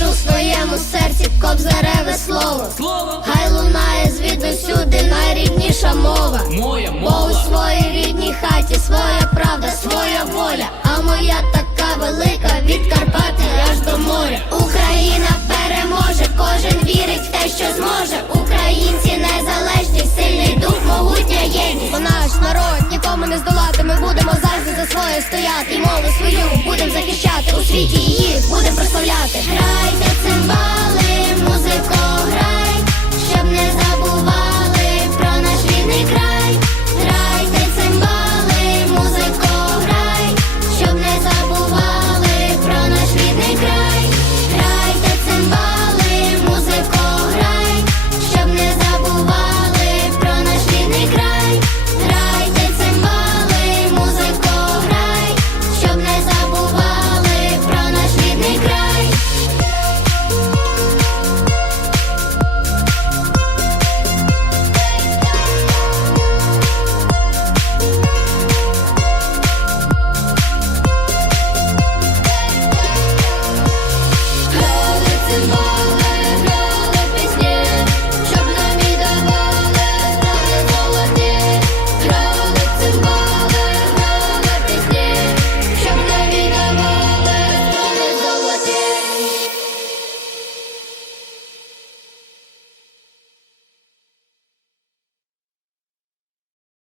держу в своєму серці, коп зареве слово. Слово хай лунає звідусюди найрідніша мова. Моя наш народ нікому не здолати. Ми будемо завжди за своє стояти. І мову свою будемо захищати у світі. Її будемо прославляти. Грайте цим